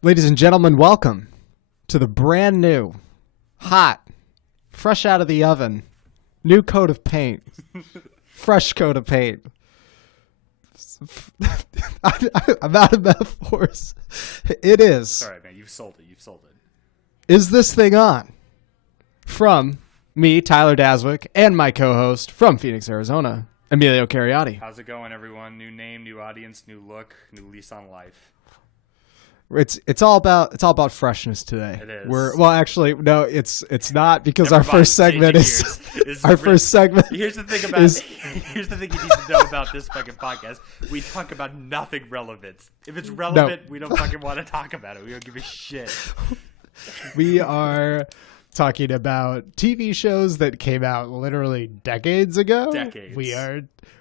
Ladies and gentlemen, welcome to the brand new, hot, fresh out of the oven, new coat of paint, fresh coat of paint. I'm out of metaphors. It is. Sorry, man. You've sold it. Is this thing on? From me, Tyler Daswick, and my co-host from Phoenix, Arizona, Emilio Cariati. How's it going, everyone? New name, new audience, new look, new lease on life. It's all about freshness today. It is. Actually no, it's not, because Never our mind, first segment is our first segment. Here's the thing you need to know about this fucking podcast. We talk about nothing relevant. If it's relevant, we don't fucking want to talk about it. We don't give a shit. We are talking about TV shows that came out literally decades ago.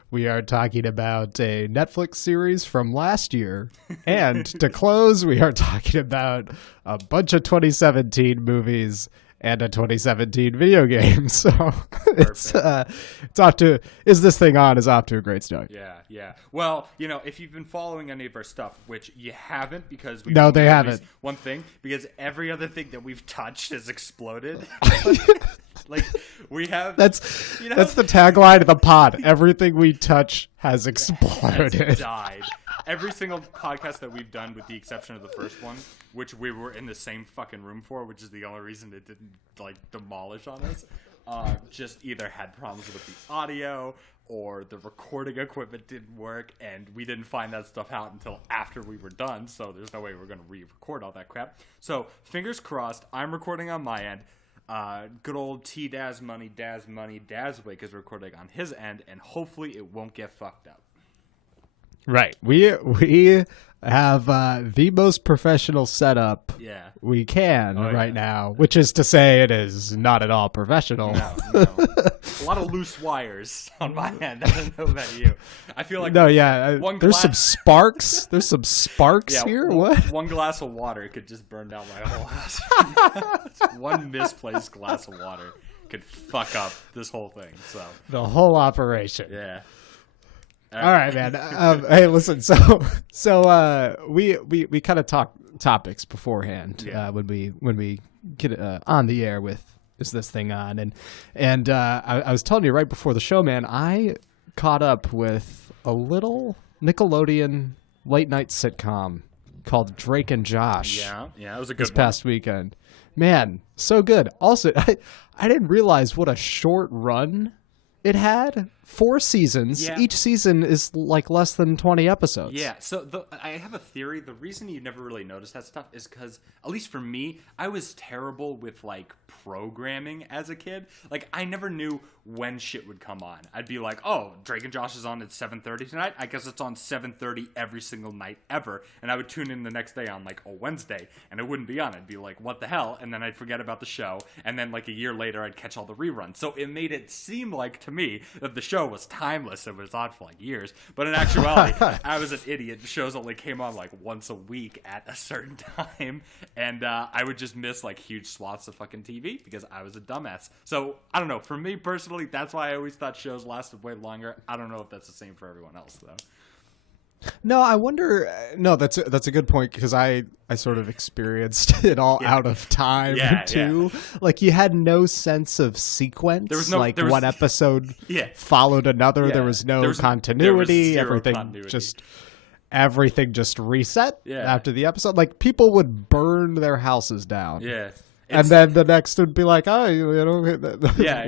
We are talking about a Netflix series from last year. And to close, we are talking about a bunch of 2017 movies and a 2017 video game. So it's off to, is this thing on, is off to a great start. Yeah. Well, if you've been following any of our stuff, which you haven't, because we No, they haven't. One thing, because every other thing that we've touched has exploded. Like we have. That's the tagline of the pod. Everything we touch has exploded. Has died. Every single podcast that we've done, with the exception of the first one, which we were in the same fucking room for, which is the only reason it didn't demolish on us, just either had problems with the audio or the recording equipment didn't work, and we didn't find that stuff out until after we were done. So there's no way we're gonna re-record all that crap. So fingers crossed. I'm recording on my end. Good old Dazmoney, Daswick is recording on his end, and hopefully it won't get fucked up. Right. We have the most professional setup we can now, which is to say it is not at all professional. No. A lot of loose wires on my end. I don't know about you. I feel like there's some sparks. There's some sparks here. What? One glass of water could just burn down my whole house. One misplaced glass of water could fuck up this whole thing. So the whole operation. Yeah. All right, man. Hey, listen. So we kind of talk topics beforehand when we get on the air with is this thing on, and I was telling you right before the show, man. I caught up with a little Nickelodeon late night sitcom called Drake and Josh. Yeah, it was a good this past weekend. Man, so good. Also, I didn't realize what a short run it had. 4 seasons. Yeah. Each season is like less than 20 episodes. Yeah, so I have a theory. The reason you never really noticed that stuff is because, at least for me, I was terrible with, programming as a kid. I never knew when shit would come on. I'd be like, oh, Drake and Josh is on at 7:30 tonight. I guess it's on 7:30 every single night ever. And I would tune in the next day on, a Wednesday, and it wouldn't be on. I'd be like, what the hell? And then I'd forget about the show. And then, a year later, I'd catch all the reruns. So it made it seem like, to me, that the show was timeless. It was on for, years. But in actuality, I was an idiot. The shows only came on, once a week at a certain time. And I would just miss, huge swaths of fucking TV because I was a dumbass. So, I don't know. For me, personally, that's why I always thought shows lasted way longer. I don't know if that's the same for everyone else, though. No, I wonder. No, that's a good point, because I sort of experienced it all out of time too. Yeah. You had no sense of sequence. There was no one episode followed another. There was no continuity. Everything just reset after the episode. People would burn their houses down. Yeah. And then the next would be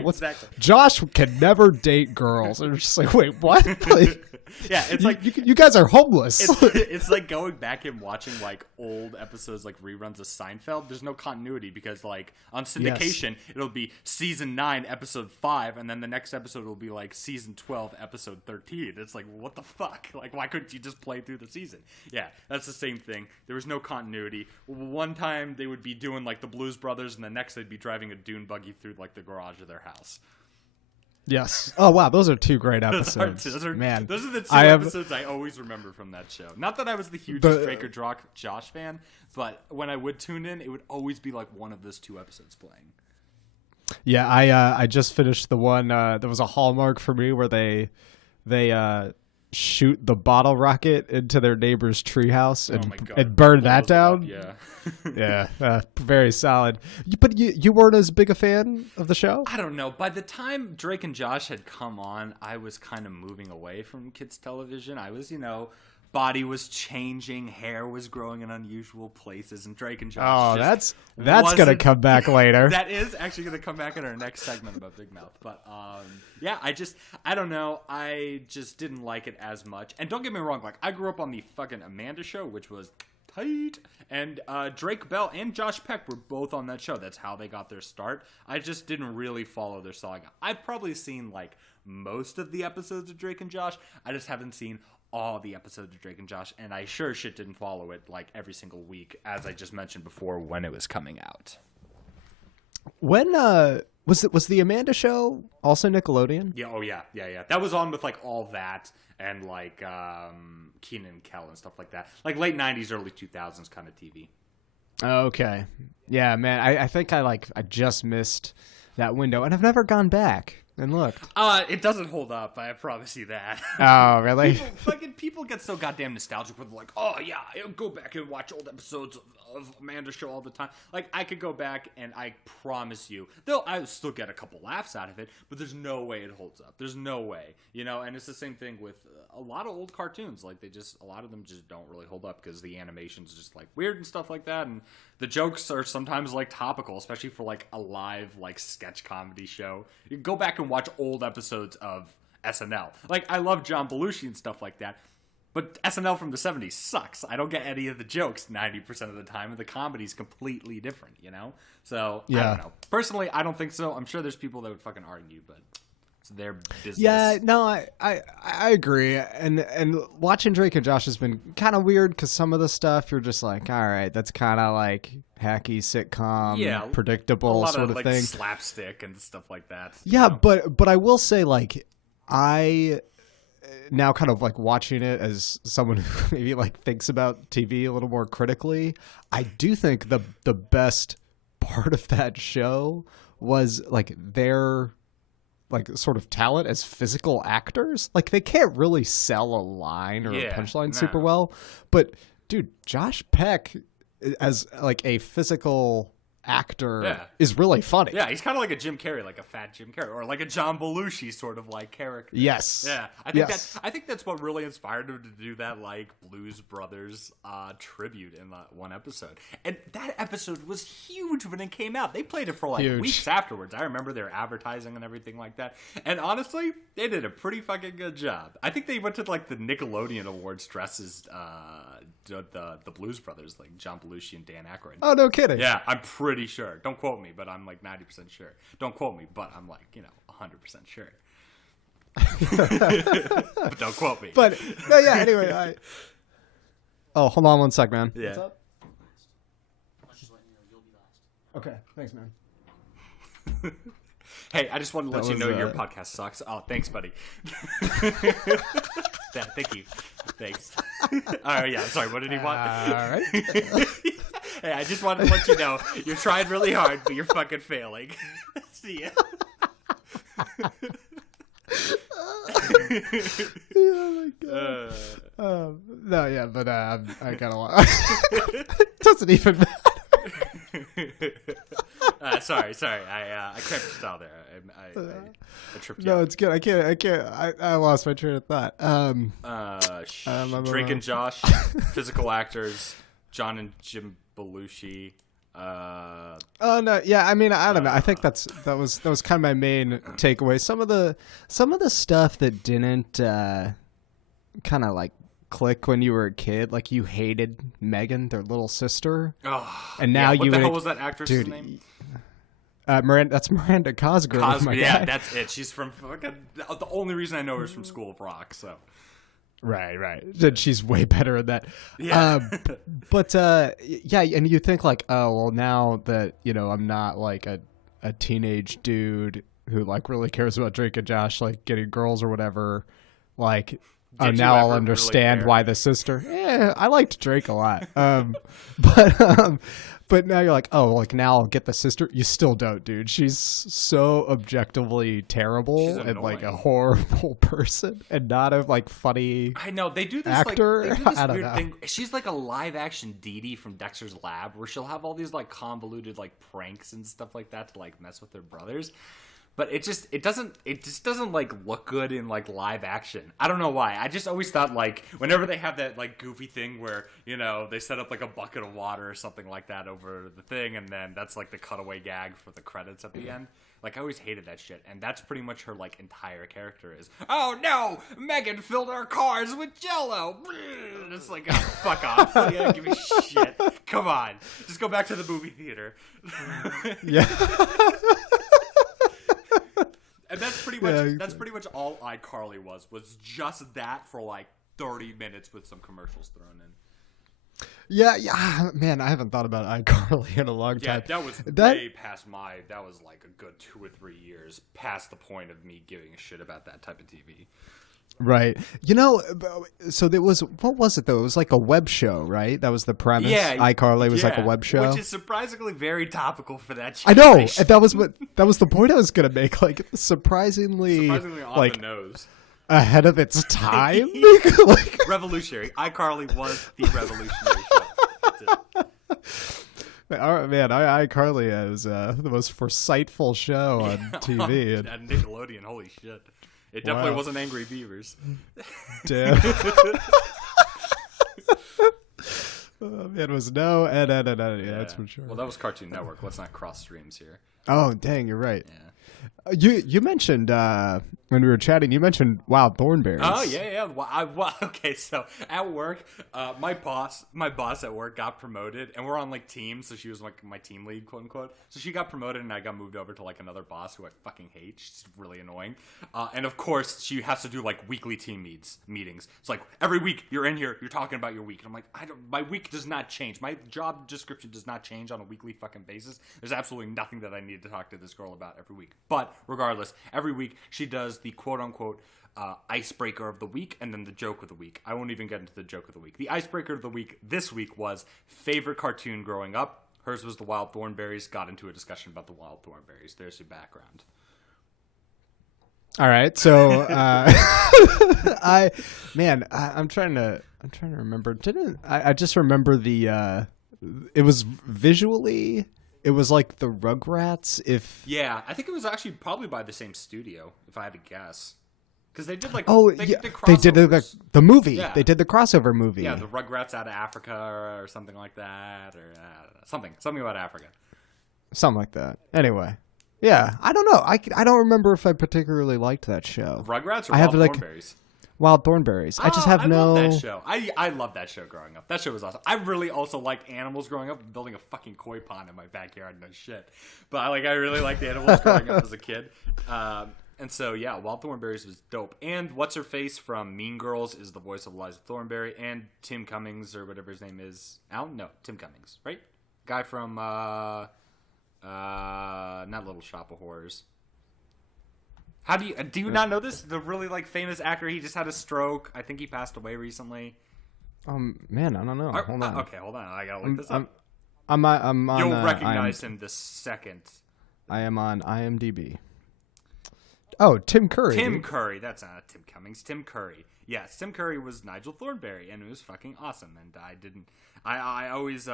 exactly. Josh can never date girls. And it's just wait, what? It's you guys are homeless. It's like going back and watching old episodes, reruns of Seinfeld. There's no continuity because on syndication it'll be season 9 episode 5, and then the next episode will be season 12 episode 13. It's what the fuck? Why couldn't you just play through the season? Yeah, that's the same thing. There was no continuity. One time they would be doing the Blues Brothers, and the next they'd be driving a dune buggy through the garage of their house. Yes. Oh wow, those are 2 great episodes. Those are the 2 episodes I always remember from that show. Not that I was the hugest Drake or Josh fan, but when I would tune in, it would always be one of those 2 episodes playing. Yeah, I just finished the one that was a hallmark for me, where they shoot the bottle rocket into their neighbor's treehouse God, and burn that blows down. it up, Yeah, very solid. But you weren't as big a fan of the show? I don't know. By the time Drake and Josh had come on, I was kind of moving away from kids television. I was, body was changing, hair was growing in unusual places, and Drake and Josh. Oh, that's gonna come back later. That is actually gonna come back in our next segment about Big Mouth. But yeah, I don't know. I just didn't like it as much. And don't get me wrong, like I grew up on the fucking Amanda Show, which was tight, and Drake Bell and Josh Peck were both on that show. That's how they got their start. I just didn't really follow their saga. I've probably seen like most of the episodes of Drake and Josh. I just haven't seen all the episodes of Drake and Josh, and I sure shit didn't follow it like every single week, as I just mentioned before, when it was coming out. When was the Amanda Show also Nickelodeon? Yeah, oh yeah. That was on with like All That and like Keenan and Kel and stuff like that. Like late 90s, early 2000s kind of TV. Okay. Yeah, man, I think I just missed that window, and I've never gone back and looked. It doesn't hold up. I promise you that. Oh, really? People get so goddamn nostalgic with like, oh yeah, I'll go back and watch old episodes of Amanda Show all the time. Like I could go back and I promise you, though I still get a couple laughs out of it, but there's no way it holds up. There's no way, and it's the same thing with a lot of old cartoons. Like a lot of them just don't really hold up because the animation's just like weird and stuff like that, and the jokes are sometimes like topical, especially for like a live like sketch comedy show. You can go back and watch old episodes of SNL. Like I love John Belushi and stuff like that, but SNL from the 70s sucks. I don't get any of the jokes 90% of the time, and the comedy's completely different, So yeah. I don't know. Personally, I don't think so. I'm sure there's people that would fucking argue, but it's their business. Yeah, no, I agree. And watching Drake and Josh has been kind of weird because some of the stuff you're just like, all right, that's kind of like hacky sitcom, predictable sort of like thing, slapstick and stuff like that. Yeah, but I will say, like, I now kind of like watching it as someone who maybe like thinks about TV a little more critically. I do think the best part of that show was like their like sort of talent as physical actors. Like they can't really sell a line or a punchline super well, but dude, Josh Peck as like a physical actor is really funny. Yeah, he's kind of like a Jim Carrey, like a fat Jim Carrey, or like a John Belushi sort of like character. Yes. Yeah, I think that's what really inspired him to do that like Blues Brothers tribute in that one episode. And that episode was huge when it came out. They played it for like weeks afterwards. I remember their advertising and everything like that. And honestly, they did a pretty fucking good job. I think they went to like the Nickelodeon Awards dressed as the Blues Brothers, like John Belushi and Dan Aykroyd. Oh, no kidding. Yeah, I'm pretty sure. Don't quote me, but I'm like 90% sure. Don't quote me, but I'm like, 100% sure. But don't quote me. But, no, yeah, anyway, Oh, hold on one sec, man. Yeah. What's up? Just letting you know you'll be last. Okay, thanks, man. Hey, I just wanted to let you know your podcast sucks. Oh, thanks, buddy. Thank you. Thanks. All right, yeah, sorry, what did he want? All right. Hey, I just wanted to let you know you're trying really hard, but you're fucking failing. See ya. Oh my god. No, yeah, but I gotta watch. Doesn't even matter. Sorry. I cramped your style there. I tripped you. No, out. it's good. I can't. I lost my train of thought. Drake and Josh, physical actors, John and Jim Belushi. Oh no, yeah. I mean, I don't know. I think that was kind of my main takeaway. Some of the stuff that didn't kind of like click when you were a kid, like you hated Megan, their little sister. Oh, and now what the hell was that actress's name? Miranda. That's Miranda Cosgrove. Yeah, that's it. She's from fucking. The only reason I know her is from School of Rock. So. Right. She's way better at that. Yeah. But yeah, and you think like, oh well, now that I'm not like a teenage dude who like really cares about Drake and Josh like getting girls or whatever, like oh, Did now you I'll ever understand really why the sister. I liked Drake a lot. But now you're like, oh, like now I'll get the sister. You still don't, dude. She's so objectively terrible and like a horrible person, and not a like funny. I know they do this actor. Like, they do this I weird don't know. thing. She's like a live action Dee Dee from Dexter's Lab, where she'll have all these like convoluted like pranks and stuff like that to like mess with her brothers. But it just doesn't like look good in like live action. I don't know why. I just always thought like whenever they have that like goofy thing where, you know, they set up like a bucket of water or something like that over the thing, and then that's like the cutaway gag for the credits at the end. Like I always hated that shit, and that's pretty much her like entire character is. Oh no, Megan filled our cars with Jello. It's like, oh, fuck off. You gotta give me shit. Come on, just go back to the movie theater. Yeah. And that's pretty much all iCarly was just that for like 30 minutes with some commercials thrown in. Yeah, man, I haven't thought about iCarly in a long time. Yeah, that was way past that was like a good 2 or 3 years past the point of me giving a shit about that type of TV. Right. You know, so there was, what was it though? It was like a web show, right? That was the premise. Yeah. iCarly was like a web show. Which is surprisingly very topical for that I know. generation. And that was the point I was going to make. Like, surprisingly on like, the nose. Ahead of its time. Like, Revolutionary. iCarly was the revolutionary show. man, iCarly is the most foresightful show on TV. At Nickelodeon, holy shit. It definitely wasn't Angry Beavers. Damn. It was no Ed, that's for sure. Well, that was Cartoon Network. Let's not cross streams here. Oh, dang, you're right. Yeah. You mentioned when we were chatting, you mentioned Wild Thornberrys. Oh yeah. Well, okay, so at work, my boss at work got promoted, and we're on like teams, so she was like my team lead, quote unquote. So she got promoted, and I got moved over to like another boss who I fucking hate. She's really annoying, and of course she has to do like weekly team meetings. It's like every week you're in here, you're talking about your week, and I'm like, my week does not change. My job description does not change on a weekly fucking basis. There's absolutely nothing that I need to talk to this girl about every week. But regardless, every week she does the quote-unquote icebreaker of the week and then the joke of the week. I won't even get into the joke of the week. The icebreaker of the week this week was favorite cartoon growing up. Hers was the Wild Thornberrys. Got into a discussion about the Wild Thornberrys. There's your background. All right, so I'm trying to remember. I just remember the it was visually. It was like the Rugrats. Yeah, I think it was actually probably by the same studio, if I had to guess, because they did like they did the movie. Yeah. They did the crossover movie. Yeah, the Rugrats out of Africa or something like that, or something about Africa. Something like that. Anyway, yeah, I don't know. I don't remember if I particularly liked that show. Rugrats or Wild Thornberrys? Wild Thornberrys. I just have no. I love that show. I love that show growing up. That show was awesome. I really also liked animals growing up. Building a fucking koi pond in my backyard, no shit. But I really liked animals growing up as a kid. And so yeah, Wild Thornberrys was dope. And what's her face from Mean Girls is the voice of Liza Thornberry, and Tim Cummings or whatever his name is. Alan? No, Tim Cummings, right? Guy from not Little Shop of Horrors. How do you not know this? The really like famous actor. He just had a stroke. I think he passed away recently. Man, I don't know. Hold on. Okay, hold on. I gotta look this up. I'm on. You'll recognize him the second. I am on IMDb. Oh, Tim Curry. Tim Curry. That's not Tim Cummings. Tim Curry. Yes, Tim Curry was Nigel Thornberry, and it was fucking awesome. And I always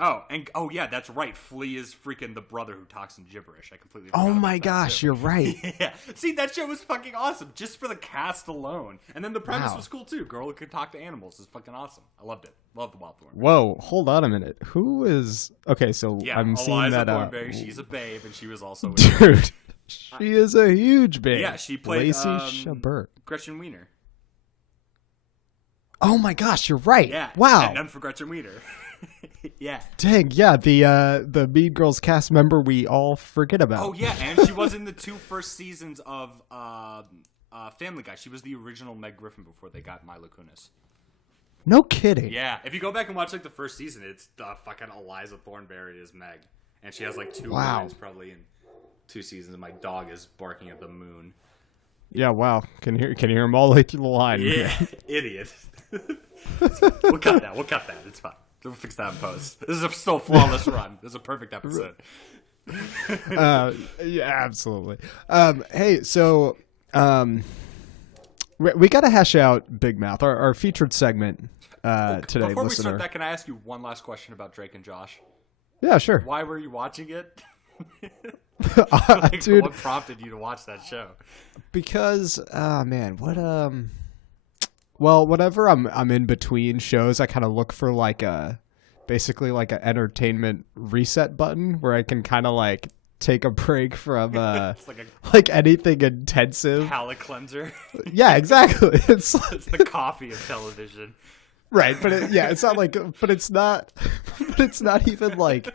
Oh yeah, that's right. Flea is freaking the brother who talks in gibberish. I completely forgot. Oh my gosh, you're right. Yeah. See, that show was fucking awesome just for the cast alone. And then the premise was cool too. Girl who could talk to animals is fucking awesome. I loved it. Loved the Wild Thornberry. Whoa, hold on a minute. Who is okay? So yeah, I'm seeing that. Thornberry, she's a babe, and she was also dude. She is a huge babe. Yeah, she played Lacey Chabert. Gretchen Wiener. Oh my gosh, you're right. Yeah. Wow. And none for Gretchen Wiener. Yeah. Dang, yeah, the Mean Girls cast member we all forget about. Oh yeah, and she was in the 2 first seasons of Family Guy. She was the original Meg Griffin before they got Mila Kunis. No kidding. Yeah, if you go back and watch like the first season, it's fucking Eliza Thornberry as Meg, and she has like 2 lines probably in 2 seasons. And my dog is barking at the moon. Yeah, wow. Can hear them all the way through the line. Yeah, idiot. We'll cut that. It's fine. We'll fix that in post. This is a still flawless run. This is a perfect episode. Yeah, absolutely. Hey, so we got to hash out Big Mouth, our featured segment today. Before listener. we start that, can I ask you one last question about Drake and Josh? Yeah, sure. Why were you watching it? Dude, what prompted you to watch that show? Because, man, well, whenever I'm in between shows, I kind of look for basically like an entertainment reset button where I can kind of like take a break from It's like anything intensive. Palate cleanser. Yeah, exactly. It's the coffee of television. Right, but it's not like, but it's not even like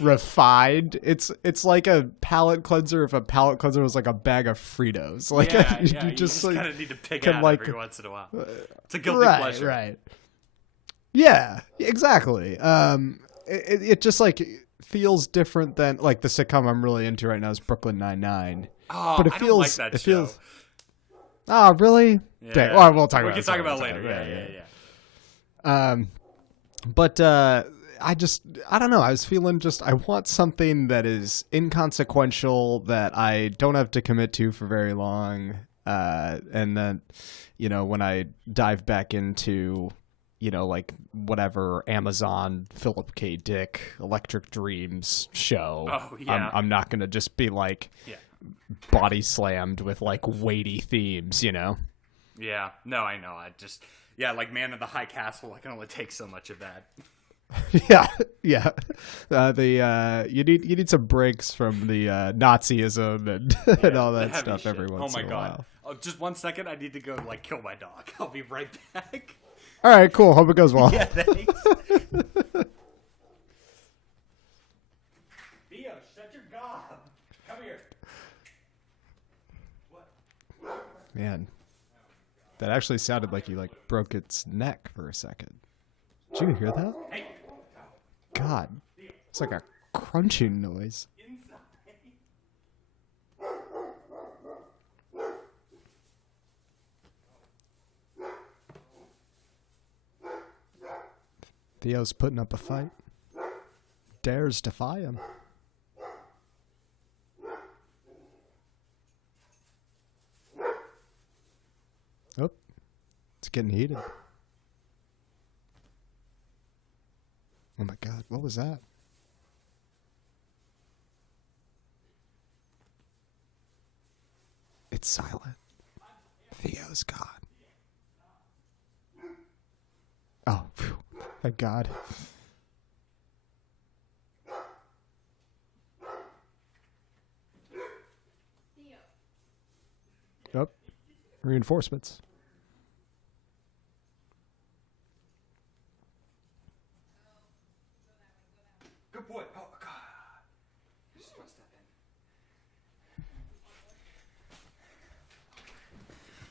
refined. It's like a palate cleanser. If a palate cleanser was like a bag of Fritos, like you just like, kind of need to pick it out every once in a while. It's a guilty pleasure, right? Yeah, exactly. It just like feels different than like the sitcom I'm really into right now is Brooklyn Nine-Nine. Oh, but I don't like that show. Oh, really? Yeah. Dang. Well, we'll talk we about it. We can talk about it later. Yeah. But I don't know. I was feeling I want something that is inconsequential that I don't have to commit to for very long. And then, when I dive back into, like whatever Amazon, Philip K. Dick, Electric Dreams show. Oh, yeah. I'm not going to just be like body slammed with like weighty themes, Yeah. No, I know. Like Man in the High Castle, I can only take so much of that. Yeah. You need some breaks from the Nazism and all that stuff shit. every once in a while. Oh, just 1 second. I need to go kill my dog. I'll be right back. All right, cool. Hope it goes well. Yeah, thanks. Theo, shut your gob. Come here. What? Man, that actually sounded like you broke its neck for a second. Did you hear that? Hey. God, it's like a crunching noise. Theo's putting up a fight. Dares defy him. Oh, it's getting heated. Oh my God, what was that? It's silent. Theo's gone. Oh, phew. Thank God. Oh, reinforcements. Good boy. Oh, God. Just want to step in.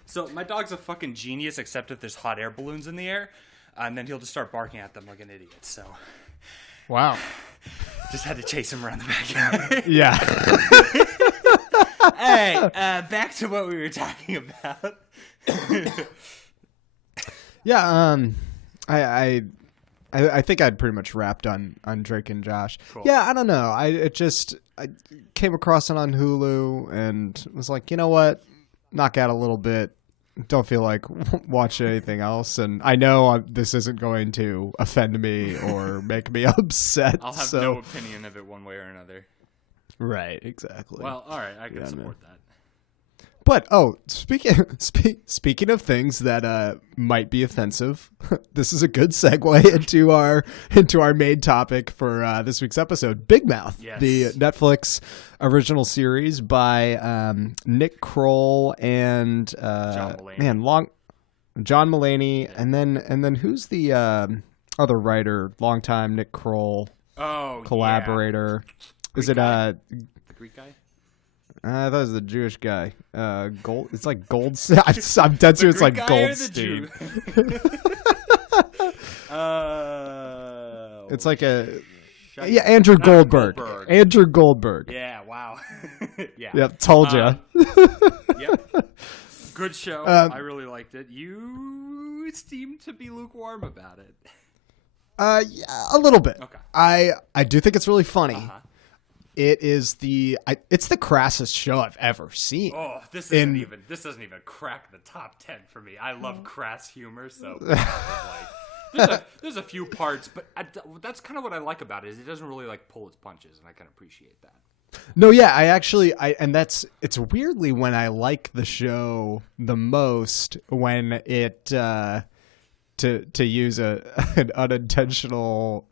So, my dog's a fucking genius, except if there's hot air balloons in the air. And then he'll just start barking at them like an idiot. So, Wow. Just had to chase him around the backyard. Yeah. Hey, back to what we were talking about. Yeah. I think I'd pretty much wrapped on Drake and Josh. Cool. Yeah, I don't know. I came across it on Hulu and was like, you know what? Knock out a little bit. Don't feel like watching anything else. And I know this isn't going to offend me or make me upset. I'll have no opinion of it one way or another. Right, exactly. Well, all right. I can support that. But speaking of things that might be offensive, this is a good segue into our main topic for this week's episode, Big Mouth, yes. The Netflix original series by Nick Kroll and John Mulaney, and then who's the other writer, longtime Nick Kroll collaborator? Yeah. Is it the Greek guy? I thought it was the Jewish guy. Gold. It's like Goldstein. I'm dead serious. It's like Goldstein. It's like Andrew Goldberg. Andrew Goldberg. Yeah. Wow. Yeah. Yep. Told ya. Yep. Good show. I really liked it. You seem to be lukewarm about it. Yeah, a little bit. Okay. I do think it's really funny. It is it's the crassest show I've ever seen. Oh, this doesn't even crack the top 10 for me. I love crass humor, so there's a few parts, but that's kind of what I like about it. Is it doesn't really like pull its punches, and I can appreciate that. No, yeah, it's weirdly when I like the show the most when it to use an unintentionally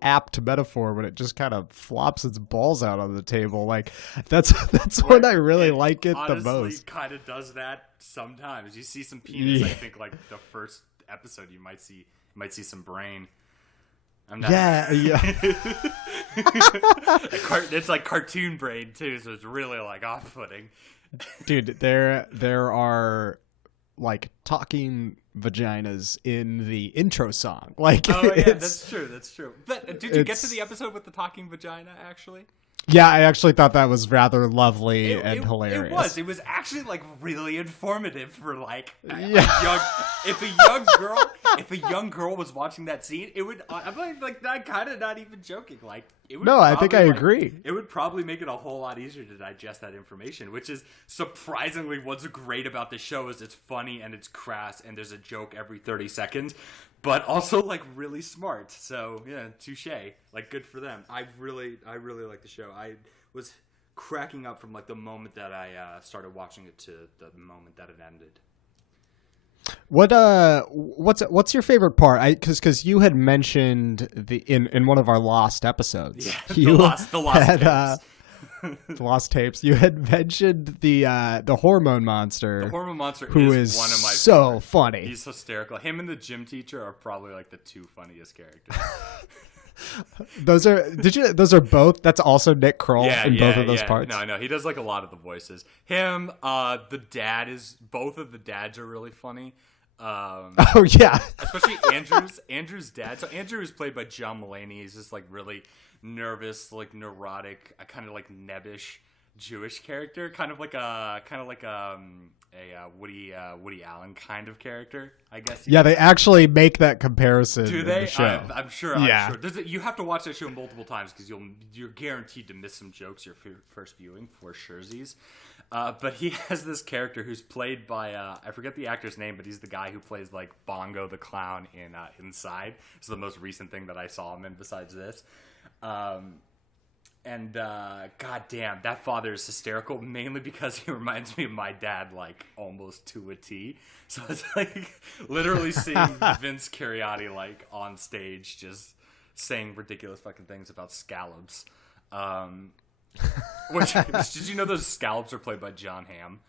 apt metaphor, when it just kind of flops its balls out on the table. Like that's when I really like it the most. It kind of does that sometimes. You see some penis. Yeah. I think like the first episode you might see some brain. Yeah. It's like cartoon brain too, so it's really like off-putting. Dude, there are like talking vaginas in the intro song. Like, oh yeah, that's true. But did you get to the episode with the talking vagina actually? Yeah, I actually thought that was rather lovely and hilarious. It was actually like really informative for like if a young girl was watching that scene, it would. I'm like not kind of not even joking. Like it would. No, I think I agree. It would probably make it a whole lot easier to digest that information, which is surprisingly what's great about the show. Is it's funny and it's crass and there's a joke every 30 seconds. But also like really smart, so yeah, touche. Like good for them. I really like the show. I was cracking up from like the moment that I started watching it to the moment that it ended. What's your favorite part? Because you had mentioned in one of our lost episodes. Yeah, the lost tapes. The lost tapes. You had mentioned the hormone monster. The hormone monster who is one of my so favorites. Funny. He's hysterical. Him and the gym teacher are probably like the two funniest characters. Those are both. That's also Nick Kroll in both of those parts. No, he does like a lot of the voices. Him, the dad both of the dads are really funny. Oh yeah, especially Andrew's dad. So Andrew is played by John Mulaney. He's just like really nervous, like neurotic, a kind of like nebbish Jewish character, kind of like a Woody Allen kind of character, I guess. Yeah, they actually make that comparison. Do they? In the show. I'm sure. Yeah. I'm sure. You have to watch that show multiple times because you're guaranteed to miss some jokes your first viewing for surezies. But he has this character who's played by I forget the actor's name, but he's the guy who plays like Bongo the Clown in Inside. It's the most recent thing that I saw him in besides this. Goddamn, that father is hysterical, mainly because he reminds me of my dad, like almost to a T. So it's like literally seeing Vince Cariati like on stage just saying ridiculous fucking things about scallops. Which did you know those scallops are played by John Hamm?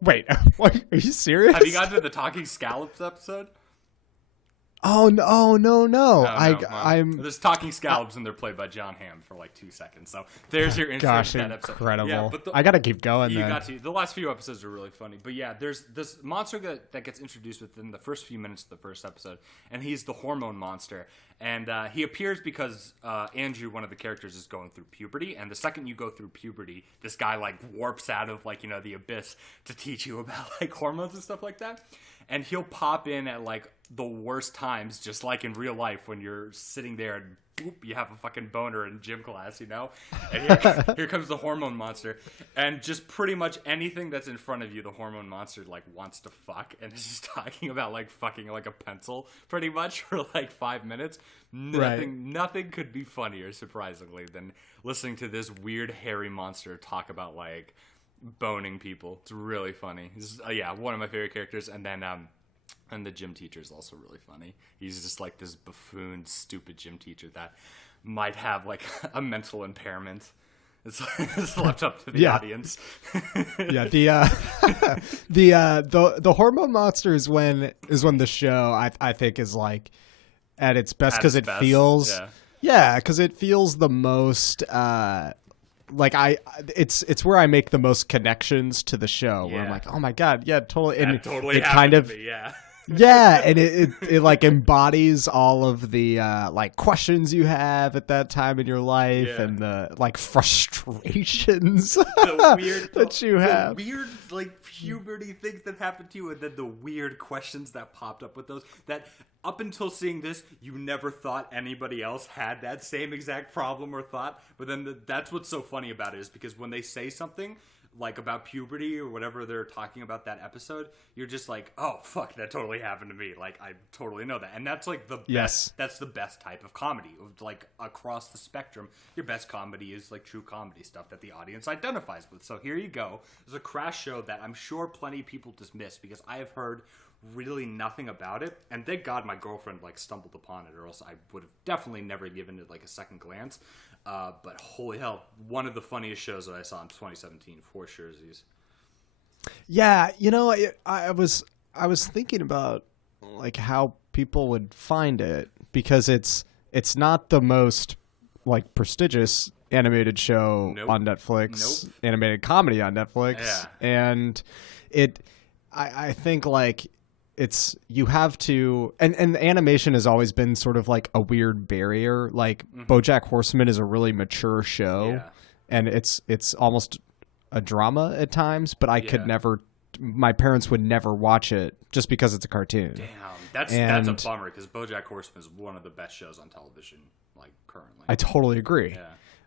Wait, what, are you serious? Have you gotten to the Talking Scallops episode? Oh no! I'm there's talking scallops and they're played by John Hamm for like 2 seconds. So there's your intro to that episode. Incredible! Yeah, but I gotta keep going. The last few episodes are really funny. But yeah, there's this monster that gets introduced within the first few minutes of the first episode, and he's the hormone monster. And he appears because Andrew, one of the characters, is going through puberty. And the second you go through puberty, this guy like warps out of like the abyss to teach you about like hormones and stuff like that. And he'll pop in at like the worst times, just like in real life when you're sitting there and boop, you have a fucking boner in gym class, And here comes the hormone monster, and just pretty much anything that's in front of you, the hormone monster like wants to fuck, and is just talking about like fucking like a pencil, pretty much for like 5 minutes. Nothing could be funnier, surprisingly, than listening to this weird hairy monster talk about like boning people. It's really funny. It's, one of my favorite characters. And then and the gym teacher is also really funny. He's just like this buffoon, stupid gym teacher that might have like a mental impairment. It's left up to the audience. Yeah, the hormone monster is when the show I think is like at its best because it feels because it feels the most it's where I make the most connections to the show where I'm like, oh my god, yeah, totally. And that totally it kind of to me, Yeah, and it like embodies all of the like questions you have at that time in your life and the like frustrations that you have. The weird like puberty things that happen to you, and then the weird questions that popped up with those that up until seeing this, you never thought anybody else had that same exact problem or thought. But then that's what's so funny about it, is because when they say something like about puberty or whatever they're talking about that episode, you're just like, oh fuck, that totally happened to me. Like, I totally know that. And that's like the best, that's the best type of comedy. Like, across the spectrum, your best comedy is like true comedy stuff that the audience identifies with. So here you go. There's a crash show that I'm sure plenty of people dismiss because I have heard really nothing about it, and thank God my girlfriend like stumbled upon it, or else I would have definitely never given it like a second glance. But holy hell, one of the funniest shows that I saw in 2017 for sure. Yeah, you know, I was thinking about like how people would find it, because it's not the most like prestigious animated show on Netflix, animated comedy on Netflix, and I think like it's, you have to, and animation has always been sort of like a weird barrier. Like BoJack Horseman is a really mature show, and it's almost a drama at times, but I could never, my parents would never watch it just because it's a cartoon. Damn, that's a bummer, because BoJack Horseman is one of the best shows on television, like currently. I totally agree.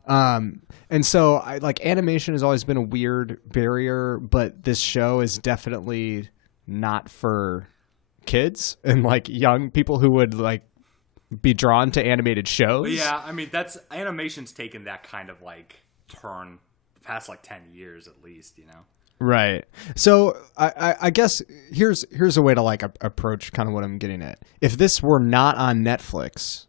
And so I like, animation has always been a weird barrier, but this show is definitely not for kids and like young people who would like be drawn to animated shows. Yeah, I mean, that's, animation's taken that kind of like turn the past like 10 years at least, you know. Right. So I guess here's a way to like approach kind of what I'm getting at. If this were not on Netflix,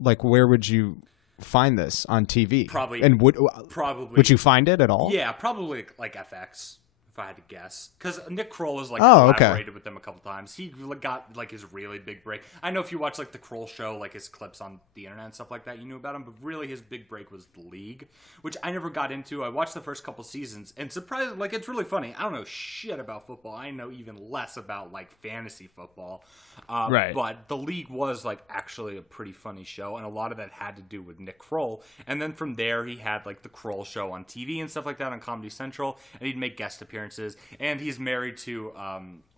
like where would you find this on TV? Probably. And would you find it at all? Yeah, probably like FX. If I had to guess, because Nick Kroll has like collaborated with them a couple times. He got like his really big break. I know if you watch like the Kroll show, like his clips on the internet and stuff like that, you knew about him. But really, his big break was The League, which I never got into. I watched the first couple seasons, and surprisingly, like, it's really funny. I don't know shit about football. I know even less about like fantasy football. Right. But The League was like actually a pretty funny show, and a lot of that had to do with Nick Kroll. And then from there, he had like the Kroll show on TV and stuff like that on Comedy Central, and he'd make guest appearances. And he's married to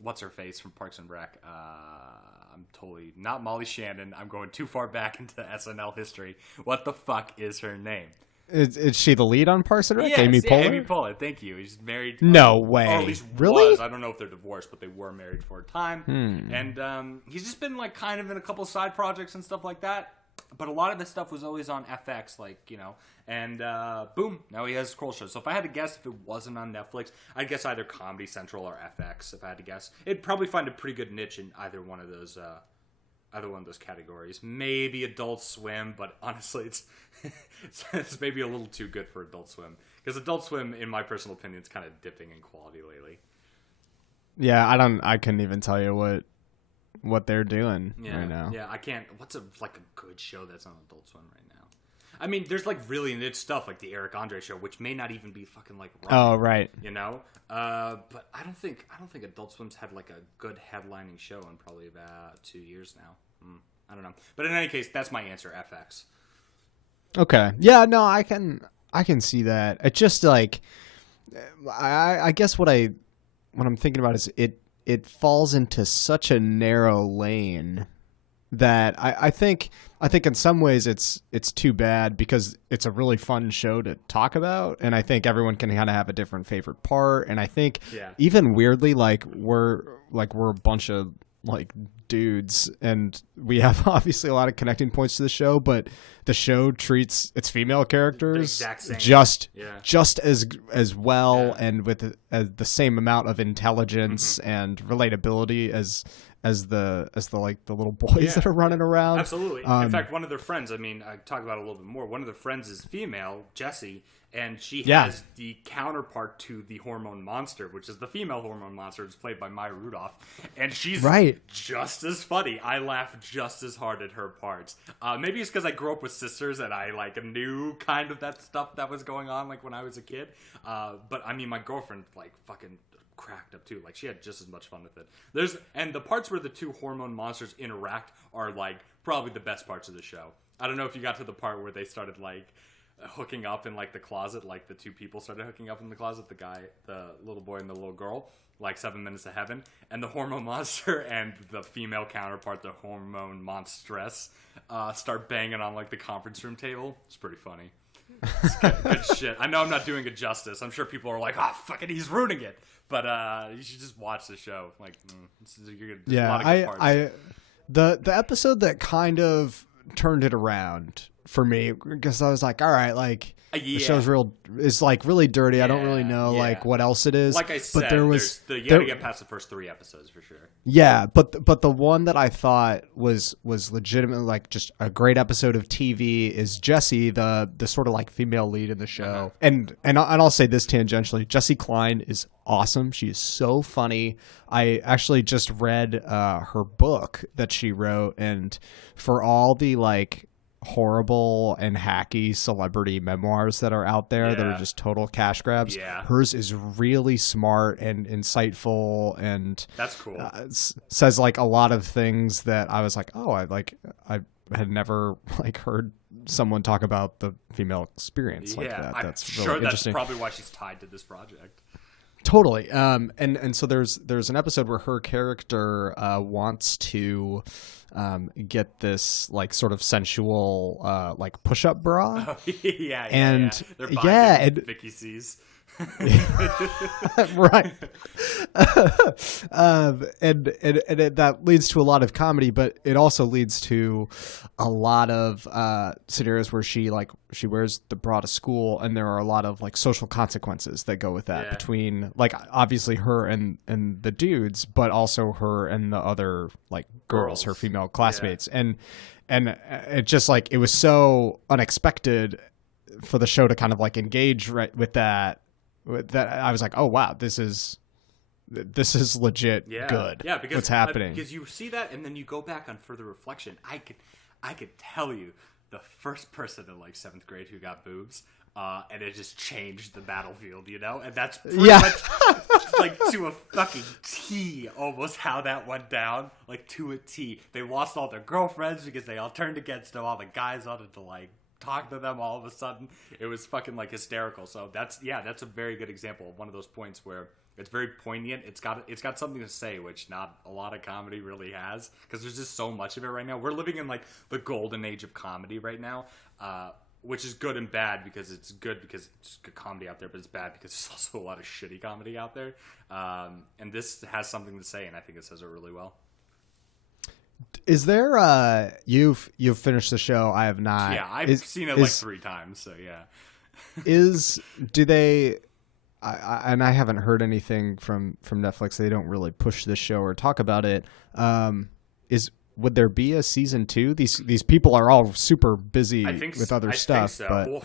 what's her face from Parks and Rec. I'm totally not Molly Shannon. I'm going too far back into SNL history. What the fuck is her name? Is she the lead on Parks and Rec? Yes, Amy Poehler? Amy Poehler. Thank you. He's married. No way. Or at least really? was. I don't know if they're divorced, but they were married for a time. And he's just been like kind of in a couple side projects and stuff like that. But a lot of this stuff was always on FX, like, you know, and boom, now he has Kroll shows. So if I had to guess, if it wasn't on Netflix, I'd guess either Comedy Central or FX. If I had to guess, it'd probably find a pretty good niche in either one of those categories. Maybe Adult Swim, but honestly, it's maybe a little too good for Adult Swim, because Adult Swim, in my personal opinion, is kind of dipping in quality lately. Yeah, I couldn't even tell you what they're doing right now. Yeah, I can't. What's a good show that's on Adult Swim right now? I mean, there's like really niche stuff like the Eric Andre show, which may not even be fucking like running, oh right, you know. But I don't think Adult Swim's had like a good headlining show in probably about 2 years now. I don't know, but in any case, that's my answer. FX. Okay. Yeah. No, I can see that. It's just like I guess what I'm thinking about is it falls into such a narrow lane that I think in some ways it's too bad, because it's a really fun show to talk about, and I think everyone can kind of have a different favorite part, and I think even weirdly, like we're a bunch of like dudes, and we have obviously a lot of connecting points to the show, but the show treats its female characters just as well, and with the same amount of intelligence and relatability as the like the little boys that are running around. Absolutely. In fact, one of their friends, I mean, I talk about it a little bit more. One of their friends is female, Jessie, and she has the counterpart to the hormone monster, which is the female hormone monster. It's played by Maya Rudolph, and she's just as funny. I laugh just as hard at her parts. Maybe it's because I grew up with sisters and I like knew kind of that stuff that was going on like when I was a kid. But I mean, my girlfriend like fucking cracked up too. Like she had just as much fun with it. And the parts where the two hormone monsters interact are like probably the best parts of the show. I don't know if you got to the part where they started like hooking up in like the closet, like the two people started hooking up in the closet, the little boy and the little girl, like 7 Minutes to Heaven, and the hormone monster and the female counterpart, the hormone monstress, start banging on like the conference room table. It's pretty funny. It's good shit. I know I'm not doing it justice. I'm sure people are like, oh, fucking, he's ruining it. But you should just watch the show. Like, yeah, a lot of good parts. The episode that kind of turned it around for me, because I was like, all right, like the show's is like really dirty. Yeah, I don't really know like what else it is. Like I said, but you gotta get past the first 3 episodes for sure. Yeah, but the one that I thought was legitimately like just a great episode of TV is Jessie, the sort of like female lead in the show. And I'll say this tangentially, Jessie Klein is awesome. She is so funny. I actually just read her book that she wrote, and for all the like horrible and hacky celebrity memoirs that are out there that are just total cash grabs, hers is really smart and insightful, and that's cool. Says like a lot of things that I was like, oh, I had never like heard someone talk about the female experience like that. That's really interesting. That's probably why she's tied to this project. Totally. And so there's an episode where her character wants to get this like sort of sensual like push-up bra. Oh, yeah. They're buying Vicky C's. Right. And that leads to a lot of comedy, but it also leads to a lot of scenarios where she wears the bra to school, and there are a lot of like social consequences that go with that between like obviously her and the dudes, but also her and the other like girls, her female classmates. And it just like it was so unexpected for the show to kind of like engage with that I was like, oh wow, this is legit good. Yeah, because what's happening. Because you see that, and then you go back on further reflection. I could tell you the first person in like 7th grade who got boobs, and it just changed the battlefield, you know? And that's pretty much like to a fucking T almost how that went down. Like to a T. They lost all their girlfriends because they all turned against them. All the guys wanted to like talk to them all of a sudden. It was fucking like hysterical. So that's a very good example of one of those points where it's very poignant. It's got something to say, which not a lot of comedy really has, because there's just so much of it right now. We're living in like the golden age of comedy right now, which is good and bad, because it's good because it's good comedy out there, but it's bad because there's also a lot of shitty comedy out there. And this has something to say, and I think it says it really well. Is there you've finished the show? I have not. Yeah, I've seen it like 3 times, so yeah. Do they I haven't heard anything from Netflix. They don't really push this show or talk about it. Would there be a season 2? These people are all super busy with other stuff. Think so. But well,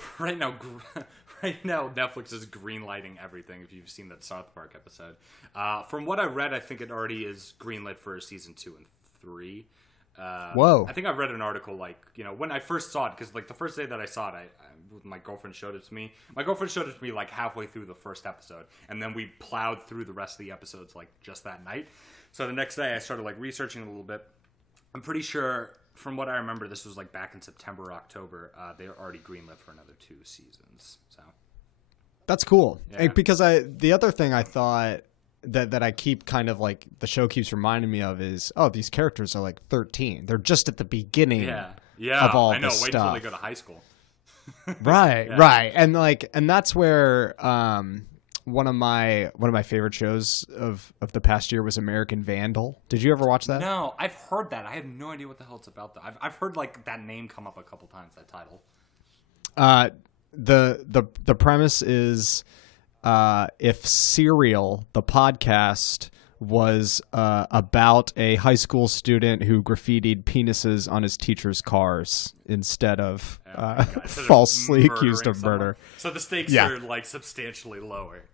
right now Netflix is greenlighting everything. If you've seen that South Park episode, from what I read, I think it already is greenlit for season 2 and 3. Whoa! I think I've read an article like, when I first saw it, because like the first day that I saw it, my girlfriend showed it to me. My girlfriend showed it to me like halfway through the first episode, and then we plowed through the rest of the episodes like just that night. So the next day I started like researching a little bit. I'm pretty sure, from what I remember, this was like back in September or October. They're already greenlit for another 2 seasons. So that's cool. Yeah. Because the other thing I thought that I keep kind of like the show keeps reminding me of is, these characters are like 13. They're just at the beginning of all this stuff. Wait until they go to high school. Right. And that's where one of my favorite shows of the past year was American Vandal. Did you ever watch that? No, I've heard that. I have no idea what the hell it's about though. I've heard like that name come up a couple times, that title. The premise is, if Serial, the podcast, was about a high school student who graffitied penises on his teacher's cars instead of falsely accused of murder. So the stakes are like substantially lower.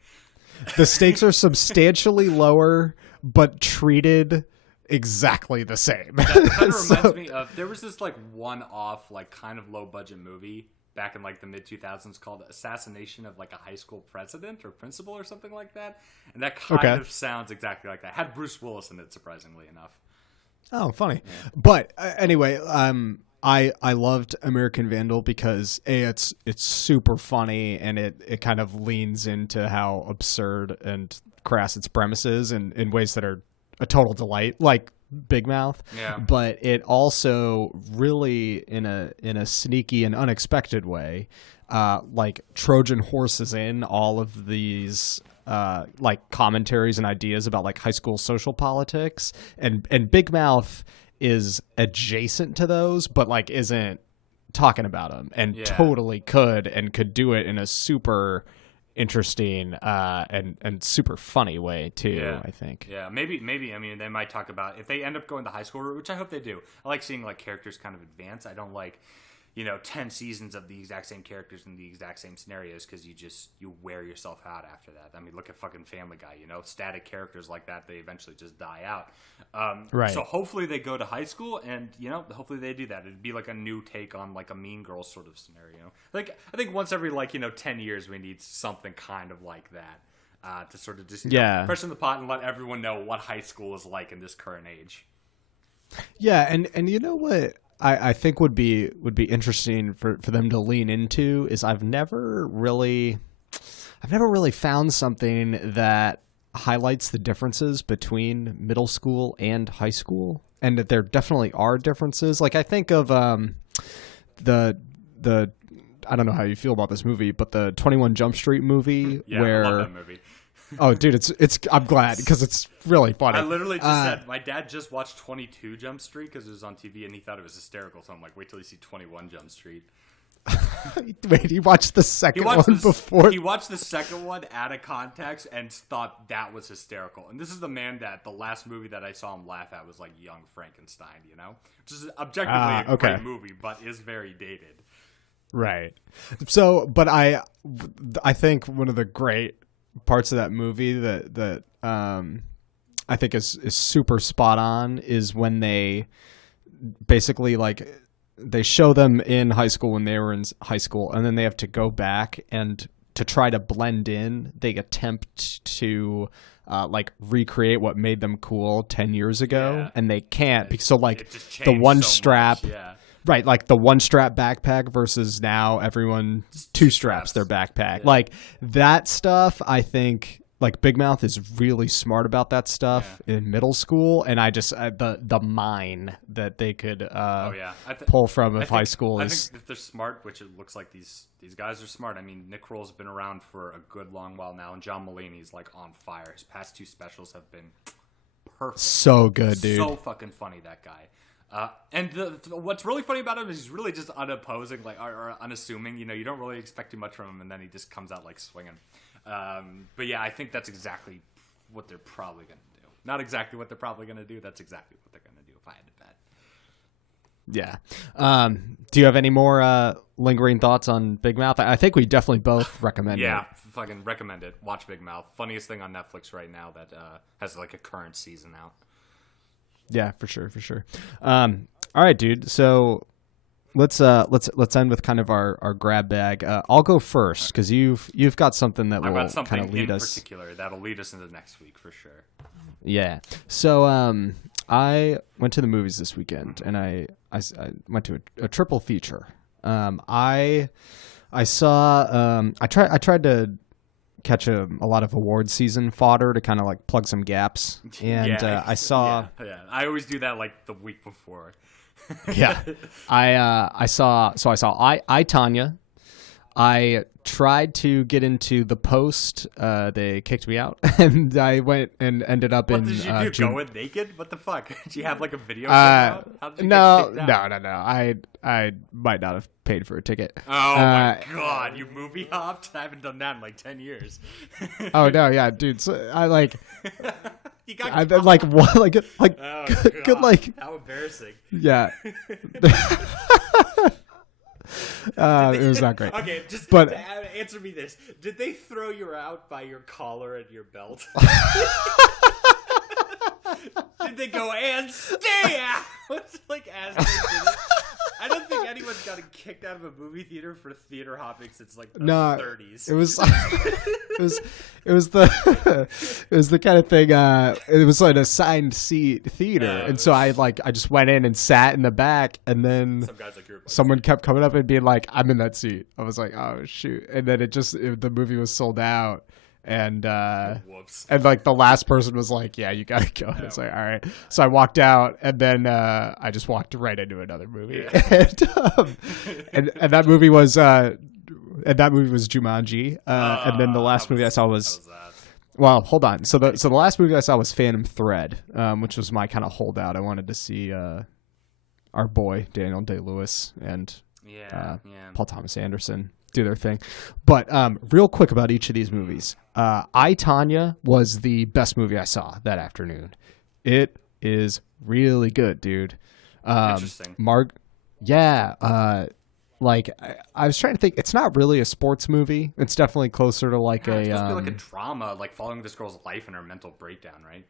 The stakes are substantially lower, but treated exactly the same. That kind of reminds me of, there was this like one-off, like kind of low-budget movie back in like the mid 2000s called Assassination of like a High School President or Principal or something like that. And that kind of sounds exactly like that. Had Bruce Willis in it, surprisingly enough. Oh, funny. Yeah. But anyway, I loved American Vandal because it's super funny, and it kind of leans into how absurd and crass its premises in ways that are a total delight, like Big Mouth. Yeah. But it also really in a sneaky and unexpected way, like Trojan horses in all of these like commentaries and ideas about like high school social politics, and Big Mouth is adjacent to those, but like isn't talking about them, and totally could do it in a super interesting and super funny way too. I think maybe I mean, they might talk about if they end up going the high school route, which I hope they do. I like seeing like characters kind of advance. I don't like 10 seasons of the exact same characters in the exact same scenarios, because you wear yourself out after that. I mean, look at fucking Family Guy, static characters like that, they eventually just die out. Right. So hopefully they go to high school, and hopefully they do that. It'd be like a new take on like a Mean Girls sort of scenario. Like I think once every 10 years we need something kind of like that to sort of just press in the pot and let everyone know what high school is like in this current age. Yeah, and you know what I think would be interesting for them to lean into is I've never really found something that highlights the differences between middle school and high school, and that there definitely are differences. Like I think of the I don't know how you feel about this movie, but the 21 Jump Street movie where I love that movie. Oh, dude, it's I'm glad because it's really funny. I literally just said my dad just watched 22 Jump Street because it was on TV and he thought it was hysterical. So I'm like, wait till you see 21 Jump Street. Wait, he watched the second one before? He watched the second one out of context and thought that was hysterical. And this is the man that the last movie that I saw him laugh at was like Young Frankenstein, which is objectively a great movie, but is very dated. Right. So, but I think one of the great parts of that movie that I think is super spot on is when they basically like they show them in high school when they were in high school, and then they have to go back and to try to blend in. They attempt to like recreate what made them cool 10 years ago, and they can't because so like the one strap. Right, like the one strap backpack versus now everyone two straps their backpack. Yeah. Like that stuff, I think, like Big Mouth is really smart about that stuff in middle school, and I just the mine that they could pull from high school is. I think if they're smart, which it looks like these guys are smart. I mean, Nick Kroll's been around for a good long while now, and John Mulaney's like on fire. His past two specials have been perfect. So good, dude. So fucking funny, that guy. And what's really funny about him is he's really just unopposing, like or unassuming. You don't really expect too much from him, and then he just comes out like swinging. But yeah, I think that's exactly what they're probably gonna do. Not exactly what they're probably gonna do. That's exactly what they're gonna do if I had to bet. Yeah. Do you have any more lingering thoughts on Big Mouth? I think we definitely both recommend it. Yeah, fucking recommend it. Watch Big Mouth. Funniest thing on Netflix right now that has like a current season out. Yeah, for sure. All right, dude. So let's end with kind of our grab bag. I'll go first because you've got something that will kind of lead us. Particular that'll lead us into next week for sure. Yeah. So I went to the movies this weekend, and I went to a triple feature. I saw I tried to catch a lot of award season fodder to kind of like plug some gaps, and I saw I always do that like the week before. I saw I Tonya. I tried to get into The Post. They kicked me out, and I went and ended up in. What did you do? Go in naked? What the fuck? Did you have like a video? No. I might not have paid for a ticket. Oh my god! You movie hopped? I haven't done that in like 10 years. Oh no, yeah, dude. So I like. You got I like what like oh, good like. How embarrassing. Yeah. It was not great. Okay, but answer me this: did they throw you out by your collar and your belt? Did they go and stay out? Like as they did it? I don't think anyone's gotten kicked out of a movie theater for theater hopping since like the 30s. It was the kind of thing. It was like an assigned seat theater, and so I just went in and sat in the back, and then someone kept coming up and being like, "I'm in that seat." I was like, "Oh shoot!" And then the movie was sold out. And whoops. And like the last person was like, "Yeah, you gotta go." And it's like, all right. So I walked out, and then I just walked right into another movie. Yeah. and that movie was Jumanji. And then the last movie I saw was well, hold on. So the last movie I saw was Phantom Thread, which was my kind of holdout. I wanted to see our boy Daniel Day-Lewis and Paul Thomas Anderson do their thing. But real quick about each of these movies. I, Tonya was the best movie I saw that afternoon. It is really good, dude. Interesting. I was trying to think. It's not really a sports movie. It's definitely closer to like it's supposed to be like a drama, like following this girl's life and her mental breakdown, right?